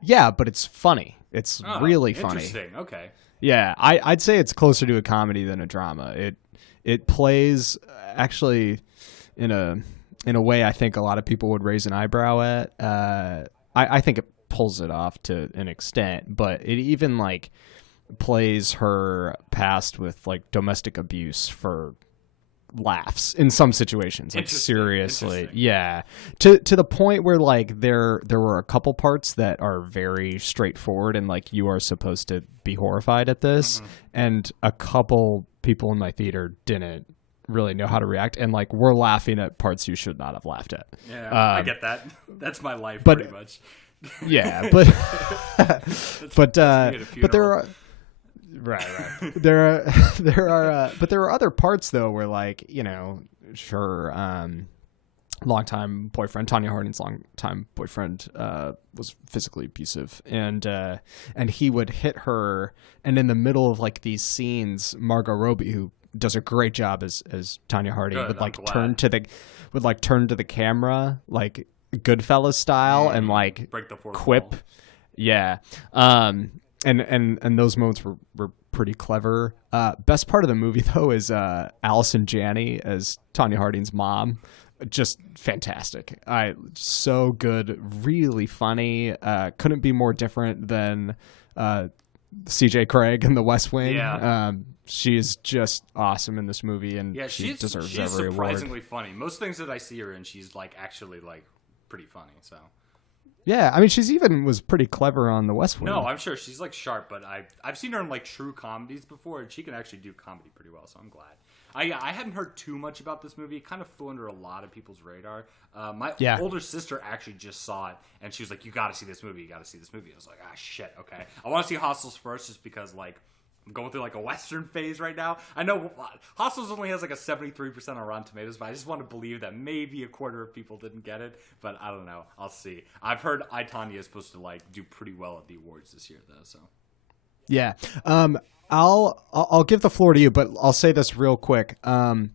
Yeah, but it's funny. It's really funny. Interesting. Okay. Yeah, I'd say it's closer to a comedy than a drama. It plays actually in a way I think a lot of people would raise an eyebrow at. I think it pulls it off to an extent, but it even like plays her past with like domestic abuse for laughs in some situations, like seriously. Yeah, to the point where like there were a couple parts that are very straightforward and like you are supposed to be horrified at this, and a couple people in my theater didn't really know how to react, and like we're laughing at parts you should not have laughed at. Yeah, I get that. That's my life pretty much. Yeah, but but there are right. There are other parts though where like, you know, sure, longtime boyfriend, Tonya Harding's longtime boyfriend, was physically abusive, and he would hit her, and in the middle of like these scenes, Margot Robbie, who does a great job as Tonya Harding, would turn to the camera like Goodfellas style and like break the fourth quip. wall. Yeah. And those moments were pretty clever. Best part of the movie though is Allison Janney as Tonya Harding's mom. Just fantastic. So good, really funny. Couldn't be more different than CJ Craig in The West Wing. Yeah. She's just awesome in this movie, and she deserves every award. She's surprisingly funny. Most things that I see her in, she's like actually like pretty funny. So. Yeah, I mean, was pretty clever on The West Wing. No, I'm sure she's like sharp, but I've seen her in like true comedies before, and she can actually do comedy pretty well. So I'm glad. I hadn't heard too much about this movie. It kind of flew under a lot of people's radar. My older sister actually just saw it, and she was like, "You got to see this movie. You got to see this movie." I was like, "Ah, shit, okay." I want to see Hostels first, just because like I'm going through like a Western phase right now. I know Hostels only has like a 73% on Rotten Tomatoes, but I just want to believe that maybe a quarter of people didn't get it. But I don't know. I'll see. I've heard I, Tonya is supposed to like do pretty well at the awards this year, though. So yeah. I'll give the floor to you, but I'll say this real quick. Jumanji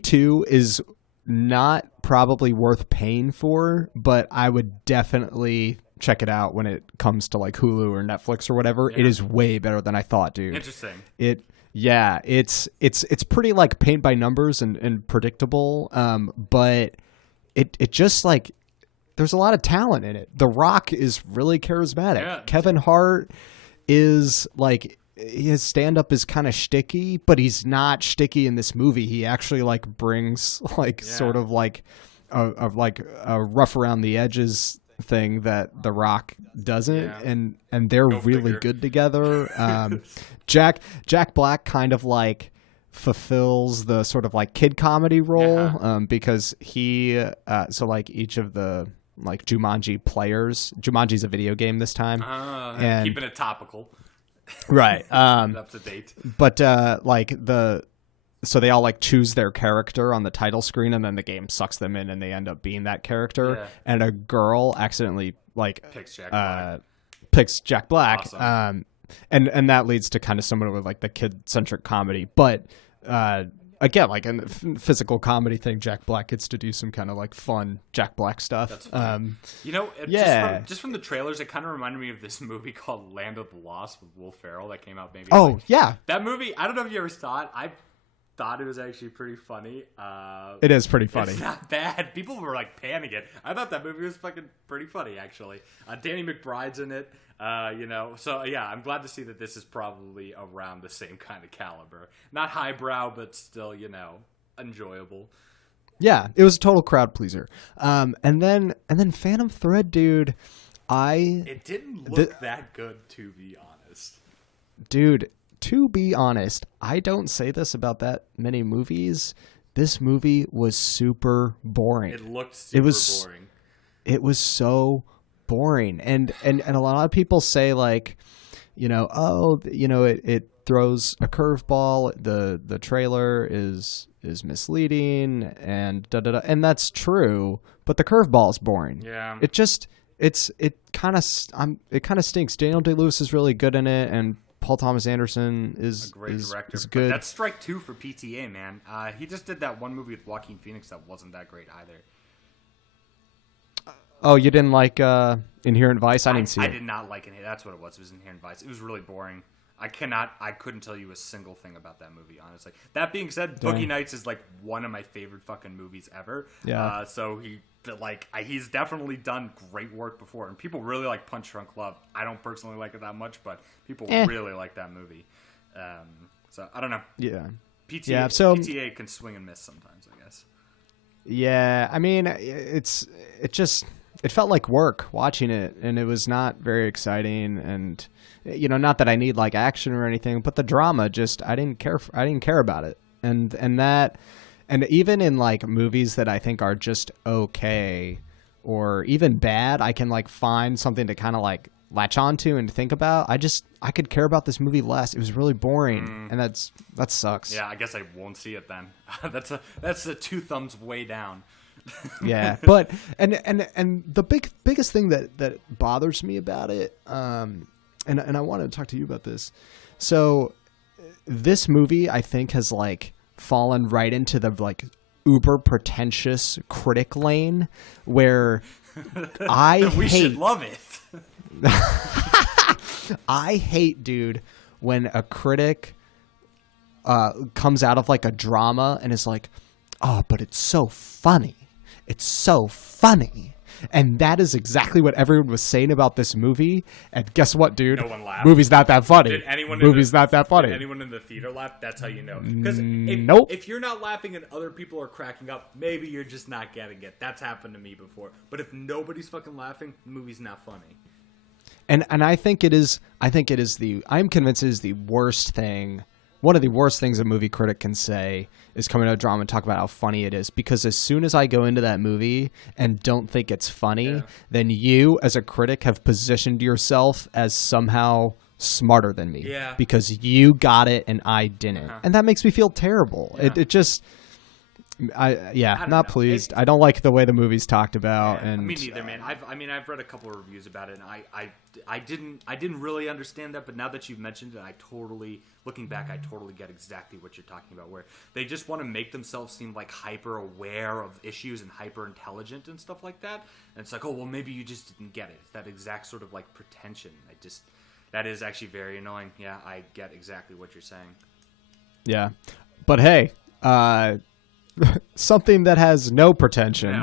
2 is not probably worth paying for, but I would definitely check it out when it comes to like Hulu or Netflix or whatever. Yeah. It is way better than I thought, dude. Interesting. It's pretty like paint by numbers and predictable, but it just like there's a lot of talent in it. The Rock is really charismatic. Yeah. Kevin Hart is like, his stand-up is kind of shticky, but he's not shticky in this movie. He actually like brings like sort of like a rough around the edges thing that The Rock doesn't, and they're really good together. Jack Black kind of like fulfills the sort of like kid comedy role, because he so like each of the like Jumanji players, Jumanji's a video game this time, and keeping it topical. Right. Up to date. But so they all like choose their character on the title screen, and then the game sucks them in and they end up being that character. Yeah. And a girl accidentally like picks Jack Black. Awesome. And that leads to kind of someone with like the kid-centric comedy. But again, like a physical comedy thing, Jack Black gets to do some kind of like fun Jack Black stuff. That's funny. Just from the trailers, it kind of reminded me of this movie called Land of the Lost with Will Ferrell that came out maybe. Yeah. That movie, I don't know if you ever saw it. I thought it was actually pretty funny. It is pretty funny. It's not bad. People were like panicking. I thought that movie was fucking pretty funny, actually. Danny McBride's in it. So yeah, I'm glad to see that this is probably around the same kind of caliber. Not highbrow, but still, enjoyable. Yeah, it was a total crowd pleaser. And then Phantom Thread, dude, it didn't look that good, to be honest. Dude, to be honest, I don't say this about that many movies. This movie was super boring. It looked super boring. It was so boring. And a lot of people say like, it throws a curveball. The trailer is misleading and and that's true, but the curveball is boring. Yeah. It kind of stinks. Daniel Day-Lewis is really good in it, and Paul Thomas Anderson is a great director. Is good. But that's strike 2 for PTA, man. He just did that one movie with Joaquin Phoenix that wasn't that great either. Oh, you didn't like Inherent Vice? I didn't see it. I did not like it. That's what it was. It was Inherent Vice. It was really boring. I couldn't tell you a single thing about that movie, honestly. That being said, Boogie Nights is like one of my favorite fucking movies ever. Yeah. So he's definitely done great work before, and people really like Punch Drunk Love. I don't personally like it that much, but people really like that movie. So I don't know. Yeah. PTA can swing and miss sometimes, I guess. Yeah, I mean, it felt like work watching it, and it was not very exciting. And not that I need like action or anything, but the drama I didn't care about it. And even in like movies that I think are just okay or even bad, I can like find something to kind of like latch onto and think about. I could care about this movie less. It was really boring, and that sucks. Yeah, I guess I won't see it then. That's a 2 thumbs way down. Yeah, but and the biggest thing that bothers me about it, and I wanted to talk to you about this. So this movie, I think, has like fallen right into the like uber pretentious critic lane where we should love it. I hate, dude, when a critic comes out of like a drama and is like, oh, but it's so funny. It's so funny. And that is exactly what everyone was saying about this movie. And guess what, dude? No one laughed. Movie's not that funny. Movie's not that funny. Did anyone in the theater laugh? That's how you know. Because nope. If you're not laughing and other people are cracking up, maybe you're just not getting it. That's happened to me before. But if nobody's fucking laughing, the movie's not funny. And I think it is. I'm convinced it is the worst thing. One of the worst things a movie critic can say is come into a drama and talk about how funny it is. Because as soon as I go into that movie and don't think it's funny, then you, as a critic, have positioned yourself as somehow smarter than me. Yeah. Because you got it and I didn't. And that makes me feel terrible. Yeah. It just... not know. pleased. I don't like the way the movie's talked about. Yeah, and me neither, man. I've read a couple of reviews about it, and I didn't really understand that, but now that you've mentioned it, looking back, I totally get exactly what you're talking about, where they just want to make themselves seem like hyper aware of issues and hyper intelligent and stuff like that. And it's like, oh, well, maybe you just didn't get it. It's that exact sort of like pretension. That is actually very annoying. Yeah, I get exactly what you're saying. Yeah, but hey, something that has no pretension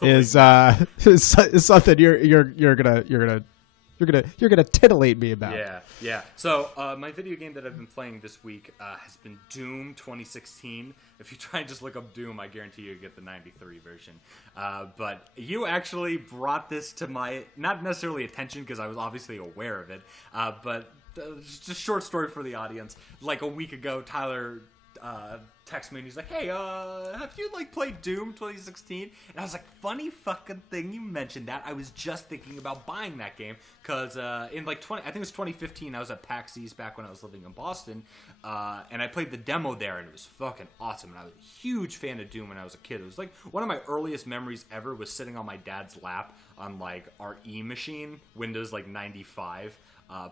is something you're gonna titillate me about. Yeah. So my video game that I've been playing this week has been Doom 2016. If you try and just look up Doom, I guarantee you get the 93 version. But you actually brought this to my not necessarily attention because I was obviously aware of it. But just a short story for the audience. Like a week ago, Tyler text me and he's like, hey, have you like played Doom 2016? And I was like, funny fucking thing you mentioned that. I was just thinking about buying that game because in like I think it was 2015, I was at PAX East back when I was living in Boston, and I played the demo there and it was fucking awesome. And I was a huge fan of Doom when I was a kid. It was like one of my earliest memories ever was sitting on my dad's lap on like our E machine, Windows like 95,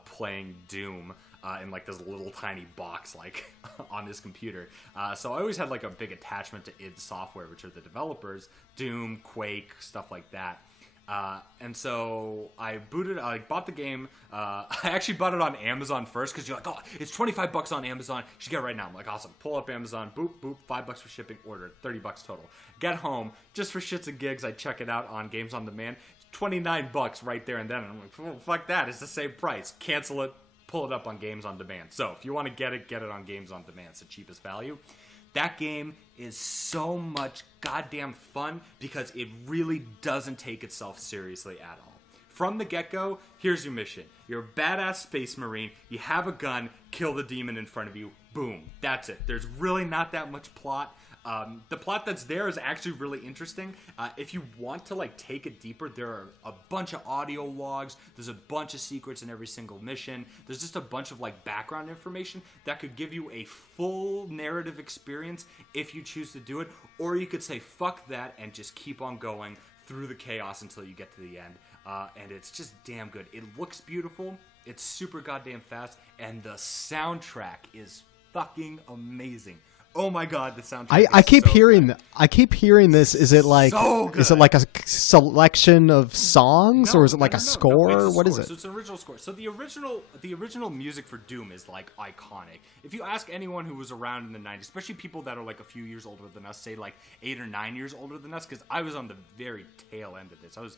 playing Doom. in like this little tiny box like on his computer. So I always had like a big attachment to id Software, which are the developers, Doom, Quake, stuff like that. And so I bought the game. I actually bought it on Amazon first because you're like, oh, it's $25 on Amazon. You should get it right now. I'm like, awesome. Pull up Amazon, boop, boop, $5 for shipping, order, $30 total. Get home, just for shits and gigs, I check it out on Games on Demand. $29 right there and then. And I'm like, oh, fuck that. It's the same price. Cancel it, pull it up on Games on Demand. So if you want to get it on Games on Demand. It's the cheapest value. That game is so much goddamn fun because it really doesn't take itself seriously at all. From the get-go, here's your mission. You're a badass space marine, you have a gun, kill the demon in front of you, boom. That's it. There's really not that much plot. The plot that's there is actually really interesting. If you want to like take it deeper, there are a bunch of audio logs. There's a bunch of secrets in every single mission. There's just a bunch of like background information that could give you a full narrative experience if you choose to do it. Or you could say fuck that and just keep on going through the chaos until you get to the end. And it's just damn good. It looks beautiful. It's super goddamn fast. And the soundtrack is fucking amazing. Oh my god, the soundtrack! I keep hearing this. Is it like a selection of songs, or is it like a score? No, what is it? So it's an original score. So the original music for Doom is like iconic. If you ask anyone who was around in the 90s, especially people that are like a few years older than us, say like 8 or 9 years older than us, because I was on the very tail end of this. I was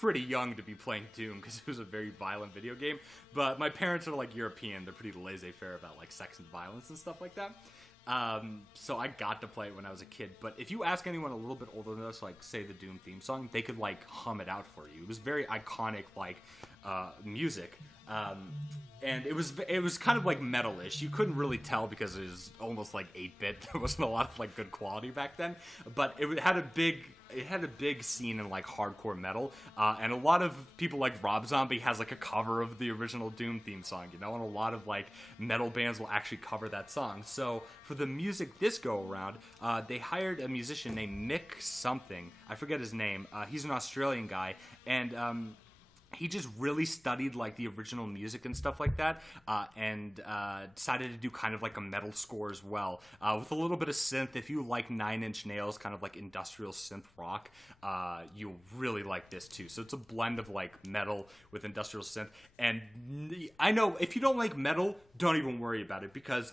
pretty young to be playing Doom because it was a very violent video game. But my parents are like European; they're pretty laissez-faire about like sex and violence and stuff like that. So I got to play it when I was a kid, but if you ask anyone a little bit older than us, like say the Doom theme song, they could like hum it out for you. It was very iconic, like music, and it was kind of like metal-ish. You couldn't really tell because it was almost like 8-bit. There wasn't a lot of like good quality back then, but it had a big scene in like hardcore metal, and a lot of people like Rob Zombie has like a cover of the original Doom theme song, you know, and a lot of like metal bands will actually cover that song. So for the music this go around, they hired a musician named Mick something. I forget his name. He's an Australian guy, and he just really studied like the original music and stuff like that, and decided to do kind of like a metal score as well, with a little bit of synth. If you like Nine Inch Nails, kind of like industrial synth rock, you'll really like this too. So it's a blend of like metal with industrial synth. And I know if you don't like metal, don't even worry about it, because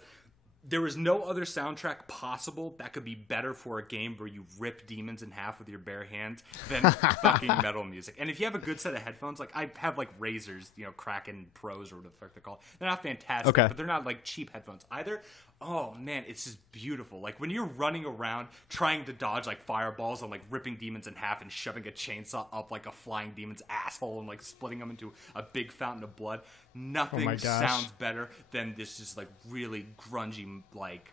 there is no other soundtrack possible that could be better for a game where you rip demons in half with your bare hands than fucking metal music. And if you have a good set of headphones, like I have like Razors, you know, Kraken Pros or whatever the fuck they're called. They're not fantastic, but they're not like cheap headphones either. Oh man, it's just beautiful. Like when you're running around trying to dodge like fireballs and like ripping demons in half and shoving a chainsaw up like a flying demon's asshole and like splitting them into a big fountain of blood, nothing sounds better than this just like really grungy like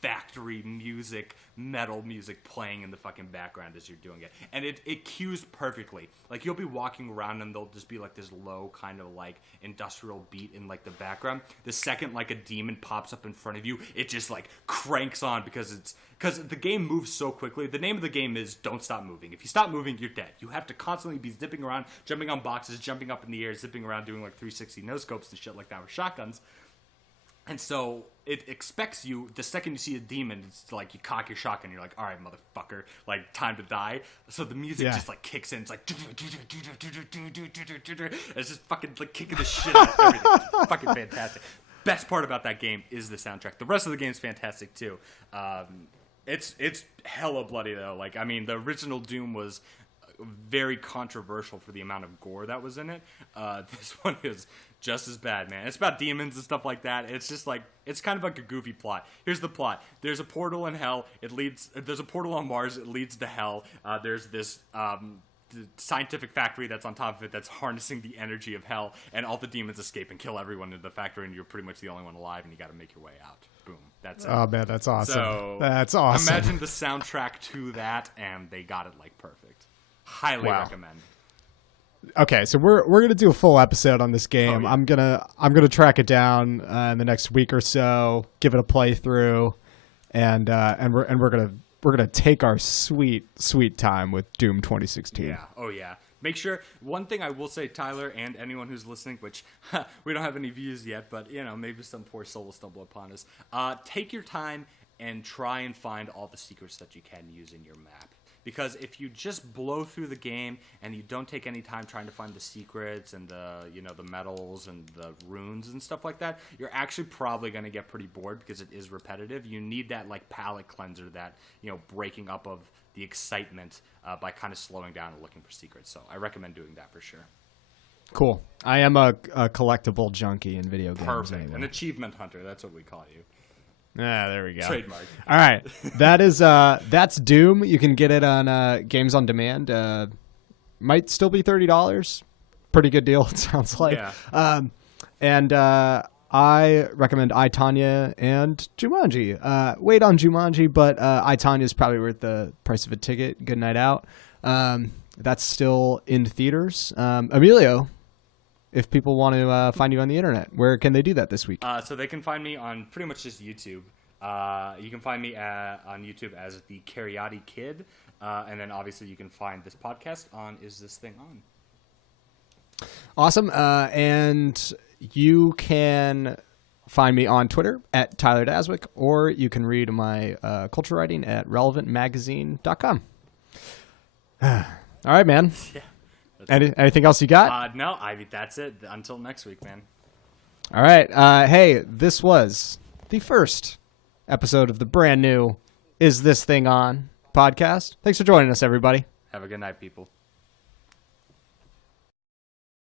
factory music, metal music playing in the fucking background as you're doing it. And it cues perfectly. Like you'll be walking around and there'll just be like this low kind of like industrial beat in like the background. The second like a demon pops up in front of you, it just like cranks on because the game moves so quickly. The name of the game is Don't Stop Moving. If you stop moving, you're dead. You have to constantly be zipping around, jumping on boxes, jumping up in the air, zipping around, doing like 360 no-scopes and shit like that with shotguns. And so it expects you, the second you see a demon, it's like you cock your shotgun, you're like, all right, motherfucker, like, time to die. So the music just, like, kicks in. It's like, it's just fucking, like, kicking the shit out of everything. It's fucking fantastic. Best part about that game is the soundtrack. The rest of the game is fantastic, too. It's hella bloody, though. Like, I mean, the original Doom was very controversial for the amount of gore that was in it. This one is just as bad, man. It's about demons and stuff like that. It's just like, it's kind of like a goofy plot. Here's the plot. There's a portal in hell. There's a portal on Mars. It leads to hell. There's this scientific factory that's on top of it that's harnessing the energy of hell, and all the demons escape and kill everyone in the factory, and you're pretty much the only one alive, and you got to make your way out. Boom. That's it. Oh man, that's awesome. So, that's awesome. Imagine the soundtrack to that, and they got it like perfect. Highly recommend. Okay, so we're gonna do a full episode on this game. Oh, yeah. I'm gonna track it down in the next week or so, give it a playthrough, and we're gonna take our sweet time with Doom 2016. Yeah. Oh yeah. Make sure, one thing I will say, Tyler, and anyone who's listening, which we don't have any views yet, but, maybe some poor soul will stumble upon us. Take your time and try and find all the secrets that you can using your map. Because if you just blow through the game and you don't take any time trying to find the secrets and the medals and the runes and stuff like that, you're actually probably going to get pretty bored because it is repetitive. You need that palate cleanser, that breaking up of the excitement by kind of slowing down and looking for secrets. So I recommend doing that for sure. Cool. I am a collectible junkie in video games. Perfect. Anyway. An achievement hunter. That's what we call you. Ah, there we go. Trademark. All right, that's Doom. You can get it on Games on Demand. Might still be $30. Pretty good deal. It sounds like. Yeah. And I recommend I, Tonya and Jumanji. Wait on Jumanji, but I, Tonya is probably worth the price of a ticket. Good night out. That's still in theaters. Emilio, if people want to find you on the internet, where can they do that this week? So they can find me on pretty much just YouTube. You can find me on YouTube as the Cariati Kid. And then obviously you can find this podcast on Is This Thing On? Awesome. And you can find me on Twitter at Tyler Daswick, or you can read my culture writing at relevantmagazine.com. All right, man. Yeah. Anything else you got? No, that's it. Until next week, man. All right. Hey, this was the first episode of the brand new Is This Thing On podcast. Thanks for joining us, everybody. Have a good night, people.